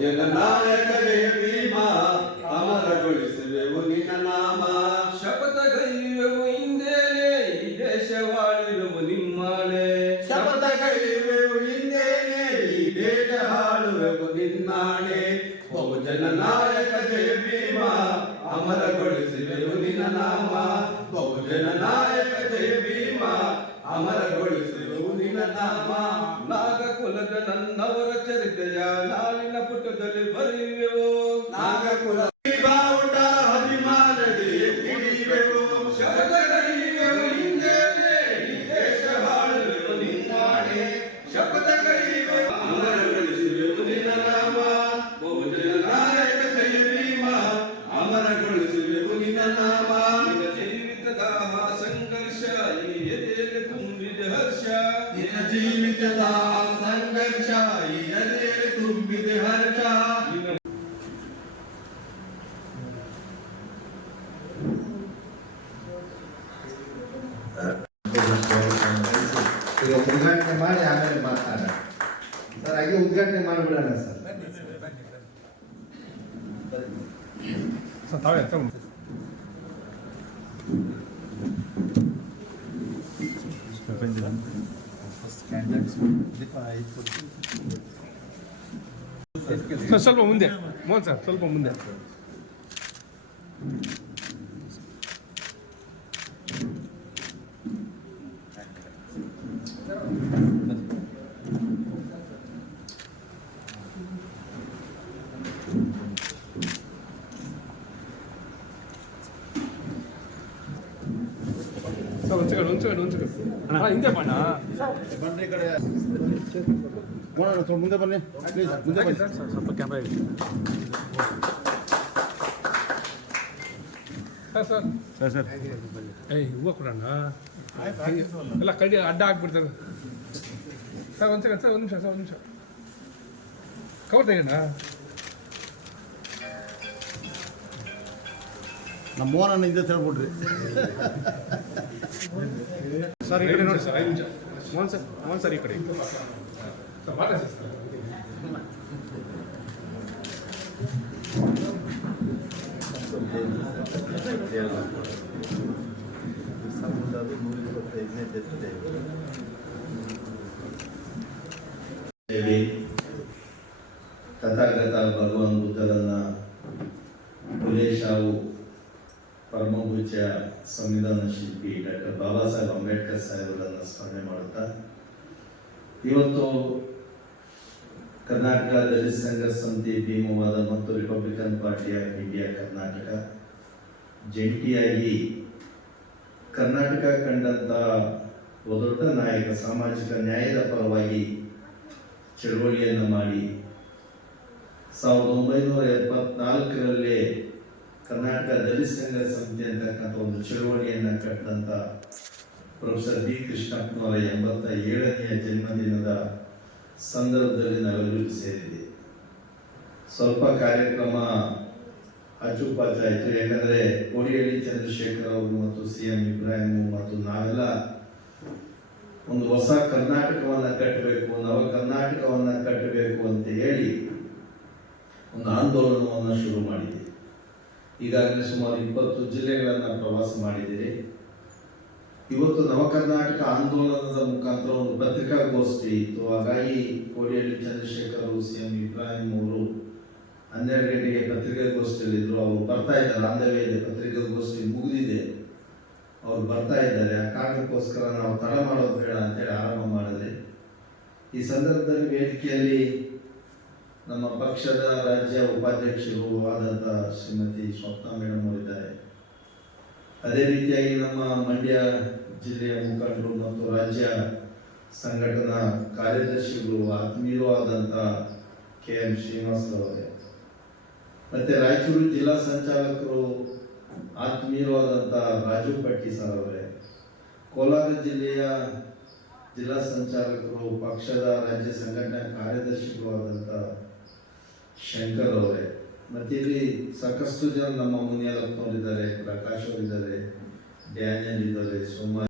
ಜನನಾಯಕ ಜಯ ಭೀಮ ಅಮರಗೊಳಿಸುವೆವು ನಿನ್ನ ನಾಮ. ಶಪಥಗೈಯುವೆವು ಹಿಂದೇನೆ ಈ ದೇಶವಾಳಿವೆವು ನಿಮ್ಮಾಳೆ. ಶಪಥಗೈಯುವೆವು ಹಿಂದೇನೆ ಈ ದೇಶ ಆಳುವೆವು ನಿನ್ನಾಣೆ. ಬಹುಜನ ನಾಯಕ ಜಯ ಭೀಮ ಅಮರಗೊಳಿಸುವೆವು ನಿನ್ನ ನಾಮ. ಬಹುಜನ ನಾಯಕ ಜಯ ಭೀಮ ಅಮರಗೊಳಿಸುವೆವು ನಿನ್ನ ನಾಮ. ನಾಗಕುಲದ ನನ್ನವರ ಚರಿತೆಯ ನಾಳಿನ ಪುಟದಲ್ಲಿ ಬರೆಯುವೆವು. ನಾಗಕುಲ ಬಾವುಟ ಅಭಿಮಾನದಿ ಹಿಡಿಯುವೆವು. ಶಪಥಗೈಯುವೆವು ಹಿಂದೇನೆ ಈ ದೇಶ ಆಳುವೆವು ನಿಮ್ಮಾಳೆ. ಶಪಥಗೈಯುವೆವು ಅಮರಗೊಳಿಸುವೆವು ನಿನ್ನ ನಾಮ. ಬಹುಜನ ನಾಯಕ ಜಯ ಭೀಮ ಅಮರಗೊಳಿಸುವೆವು ನಿನ್ನ ನಾಮ. ನಿನ್ನ ಜೀವಿತದ ಸಂಘರ್ಷ ಈ ಎದೆಯಲ್ಲಿ ತುಂಬಿದ ಹರ್ಷ. ನಿನ್ನ ಜೀವಿತದ ಸಂಘರ್ಷ ಈ ಎದೆಯಲ್ಲಿ ತುಂಬಿದೆ ಹರ್ಷ. ಈಗ ಉದ್ಘಾಟನೆ ಮಾಡಿ ಆಮೇಲೆ ಮಾತಾಡ ಸರ್. ಹಾಗೆ ಉದ್ಘಾಟನೆ ಮಾಡಿಬಿಡೋಣ ಸರ್. ಸ್ವಲ್ಪ ಮುಂದೆ ಮೋಹನ್ ಸರ್, ಸ್ವಲ್ಪ ಮುಂದೆ. ಹಿಂದೆ ಬಣ್ಣ ಬನ್ನಿ ಈ ಕಡೆ ಮುಂದೆ ಬನ್ನಿ, ಪ್ಲೀಸ್ ಮುಂದೆ ಬನ್ನಿ. ಸ್ವಲ್ಪ ಕ್ಯಾಮ್ರಾ ಇದೆ ಸರ್. ಸರ್ ಸರ್ ಏಯ್ ಹೂವು ಕೊಡೋಣ ಎಲ್ಲ ಕೈ ಅಡ್ಡ ಹಾಕ್ಬಿಡ್ತಾರೆ ಸರ್. ಒಂದು ಸೆಕೆಂಡ್ ಸರ್, ಒಂದು ನಿಮಿಷ ಸರ್, ಒಂದು ನಿಮಿಷ ಕವರ್ ತೆಗೋಣ. ನಮ್ಮ ಮೋಹನ್ ಹಿಂದೆ ಹೇಳ್ಬಿಡ್ರಿ ಸರ್. ಈ ಕಡೆ ನೋಡಿ ಸರ್, 5 ನಿಮಿಷ. ಮೋಹನ್ ಸರ್, ಮೋಹನ್ ಸರ್ ಈ ಕಡೆ ಸರ್ ಮಾತಾಡಿ ಸರ್. ತಥಾಗತ ಭಗವಾನ್ ಬುದ್ಧರನ್ನ ಕುಲೇಶಾವು ಪರಮಪೂಜ್ಯ ಸಂವಿಧಾನ ಶಿಲ್ಪಿ ಡಾಕ್ಟರ್ ಬಾಬಾ ಸಾಹೇಬ್ ಅಂಬೇಡ್ಕರ್ ಸಾಹೇಬರನ್ನು ಸ್ಮರಣೆ ಮಾಡುತ್ತಾ ಇವತ್ತು ಕರ್ನಾಟಕ ದಲಿತ ಸಂಘರ್ಷ ಸಮಿತಿ ಭೀಮವಾದ ಮತ್ತು Republican party of India Karnataka ಜಂಟಿಯಾಗಿ ಕರ್ನಾಟಕ ಕಂಡಂತ ದೊಡ್ಡ ನಾಯಕ ಸಾಮಾಜಿಕ ನ್ಯಾಯದ ಪರವಾಗಿ ಚಳವಳಿಯನ್ನು ಮಾಡಿ 1974ರಲ್ಲಿ ಕರ್ನಾಟಕ ದಲಿತ ಸಂಘರ್ಷ ಸಮಿತಿ ಅಂತಕ್ಕಂಥ ಒಂದು ಚಳವಳಿಯನ್ನು ಕಟ್ಟಿದಂಥ ಪ್ರೊಫೆಸರ್ ಬಿ ಕೃಷ್ಣಪ್ಪನವರ 87ನೆಯ ಜನ್ಮದಿನದ ಸಂದರ್ಭದಲ್ಲಿ ನಾವೆಲ್ಲರೂ ಸೇರಿದೆ. ಸ್ವಲ್ಪ ಕಾರ್ಯಕ್ರಮ ಅಚ್ಚುಕಟ್ಟಾಯಿತು. ಯಾಕಂದರೆ ಕೋಡಿಹಳ್ಳಿ ಚಂದ್ರಶೇಖರ್ ಅವರು ಮತ್ತು CM ಇಬ್ರಾಹಿಂ ಮತ್ತು ನಾವೆಲ್ಲ ಒಂದು ಹೊಸ ಕರ್ನಾಟಕವನ್ನು ಕಟ್ಟಬೇಕು, ನವ ಕರ್ನಾಟಕವನ್ನು ಕಟ್ಟಬೇಕು ಅಂತ ಹೇಳಿ ಒಂದು ಆಂದೋಲನವನ್ನು ಶುರು ಮಾಡಿದೆ. ಈಗಾಗಲೇ ಸುಮಾರು 20 ಜಿಲ್ಲೆಗಳನ್ನು ಪ್ರವಾಸ ಮಾಡಿದ್ದೀರಿ. ಇವತ್ತು ನವ ಕರ್ನಾಟಕ ಆಂದೋಲನದ ಮುಖಾಂತರ ಒಂದು ಪತ್ರಿಕಾಗೋಷ್ಠಿ ಇತ್ತು. ಹಾಗಾಗಿ ಕೋಡಿಹಳ್ಳಿ ಚಂದ್ರಶೇಖರ್ ಅವರು CM ಇಬ್ರಾಹಿಂ ಅವರು 12 ಗಂಟೆಗೆ ಪತ್ರಿಕಾಗೋಷ್ಠಿಯಲ್ಲಿದ್ದರು. ಅವರು ಬರ್ತಾ ಇದ್ದಾರೆ, ಆಂದವೇ ಇದೆ, ಪತ್ರಿಕಾಗೋಷ್ಠಿ ಮುಗಿದಿದೆ, ಅವ್ರು ಬರ್ತಾ ಇದ್ದಾರೆ. ಆ ಕಾರಣಕ್ಕೋಸ್ಕರ ನಾವು ತಡ ಮಾಡೋದು ಬೇಡ ಅಂತೇಳಿ ಆರಂಭ ಮಾಡಿದೆ. ಈ ಸಂದರ್ಭದಲ್ಲಿ ವೇದಿಕೆಯಲ್ಲಿ ನಮ್ಮ ಪಕ್ಷದ ರಾಜ್ಯ ಉಪಾಧ್ಯಕ್ಷರು ಆದಂಥ ಶ್ರೀಮತಿ ಸ್ವಪ್ನ ಮೇಡಮ್ ಅವರಿದ್ದಾರೆ. ಅದೇ ರೀತಿಯಾಗಿ ನಮ್ಮ ಮಂಡ್ಯ ಜಿಲ್ಲೆಯ ಮುಖಂಡರು ಮತ್ತು ರಾಜ್ಯ ಸಂಘಟನಾ ಕಾರ್ಯದರ್ಶಿಗಳು ಆತ್ಮೀಯರೂ ಆದಂಥ KM ಶ್ರೀನಿವಾಸ್ ಅವರೇ, ಮತ್ತೆ ರಾಯಚೂರು ಜಿಲ್ಲಾ ಸಂಚಾಲಕರು ಆತ್ಮೀಯರೂ ಆದಂಥ ರಾಜು ಪಟ್ಟಿ ಸರ್ ಅವರೇ, ಕೋಲಾರ ಜಿಲ್ಲೆಯ ಜಿಲ್ಲಾ ಸಂಚಾಲಕರು ಪಕ್ಷದ ರಾಜ್ಯ ಸಂಘಟನಾ ಕಾರ್ಯದರ್ಶಿಗಳು ಆದಂಥ ಶಂಕರ್ ಅವರೇ, ಮತ್ತೆ ಇಲ್ಲಿ ಸಾಕಷ್ಟು ಜನ ನಮ್ಮ ಮುನಿಯಲ್ಲಪ್ಪನವರಿದ್ದಾರೆ, ಪ್ರಕಾಶ್ ಅವರಿದ್ದಾರೆ, ಡ್ಯಾನಿಯಲ್ ಇದ್ದಾರೆ, ಸೋಮ